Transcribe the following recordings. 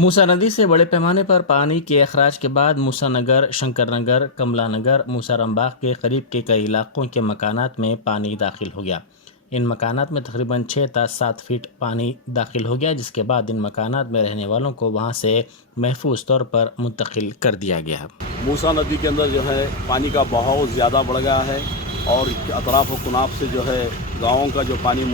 موسیٰ ندی سے بڑے پیمانے پر پانی کے اخراج کے بعد موسیٰ نگر، شنکر نگر، کملا نگر، موسیٰ رام باغ کے قریب کے کئی علاقوں کے مکانات میں پانی داخل ہو گیا۔ ان مکانات میں تقریباً 6 تا 7 فٹ پانی داخل ہو گیا، جس کے بعد ان مکانات میں رہنے والوں کو وہاں سے محفوظ طور پر منتقل کر دیا گیا۔ موسیٰ ندی کے اندر جو ہے پانی کا بہاؤ زیادہ بڑھ گیا ہے اور اطراف و کناف سے جو ہے گاؤں کا جو پانی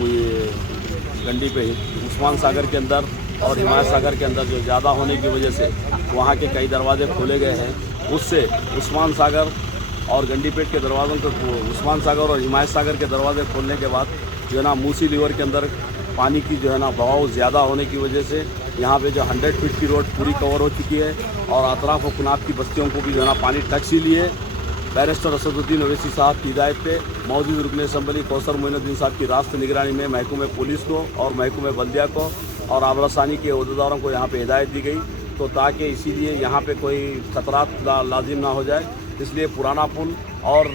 گنڈی پہ عثمان ساگر کے اندر اور ہمایت ساگر کے اندر جو زیادہ ہونے کی وجہ سے وہاں کے کئی دروازے کھولے گئے ہیں۔ اس سے عثمان ساگر اور گنڈی پیٹ کے دروازوں کو عثمان ساگر اور ہمایت ساگر کے دروازے کھولنے کے بعد جو ہے نا موسی لیور کے اندر پانی کی جو ہے نا بہاؤ زیادہ ہونے کی وجہ سے یہاں پہ جو 100 فٹ کی روڈ پوری کور ہو چکی ہے اور اطراف و کناف کی بستیوں کو بھی جو ہے نا پانی ٹچ ہی لیے۔ بیرسٹر اسد الدین اویسی صاحب کی ہدایت پہ موجود رکن اسمبلی کوثر معین الدین صاحب کی راست نگرانی میں محکمہ پولیس کو اور محکمہ بلدیہ کو اور آبرہ ثانی کے عہدیداروں کو یہاں پہ ہدایت دی گئی تو تاکہ اسی لیے یہاں پہ کوئی خطرات لازم نہ ہو جائے، اس لیے پرانا پل اور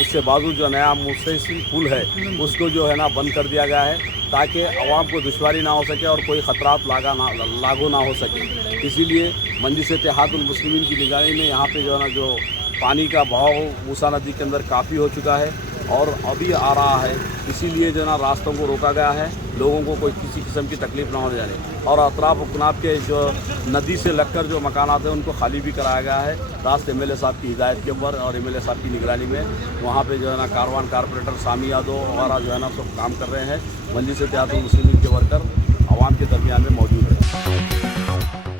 اس سے بازو جو نیا مستحصل پل ہے اس کو جو ہے نا بند کر دیا گیا ہے تاکہ عوام کو دشواری نہ ہو سکے اور کوئی خطرات لاگو نہ ہو سکے۔ اسی لیے مجلس اتحاد المسلمین کی نگرانی میں یہاں پہ جو ہے نا جو پانی کا بہاؤ موسیٰ ندی کے اندر کافی ہو چکا ہے اور ابھی آ رہا ہے، اسی لیے جو ہے نا راستوں کو روکا گیا ہے، لوگوں کو کوئی کسی قسم کی تکلیف نہ ہونے جانے اور اطراف و کناف کے جو ندی سے لگ کر جو مکانات ہیں ان کو خالی بھی کرایا گیا ہے راست ایم ایل اے صاحب کی ہدایت کے اوپر اور ایم ایل اے صاحب کی نگرانی میں۔ وہاں پہ جو ہے نا کاروان کارپوریٹر سامی یادو وغیرہ جو ہے نا سب کام کر رہے ہیں۔ مجلس اتحاد المسلمین کے ورکر عوام کے درمیان میں موجود ہیں۔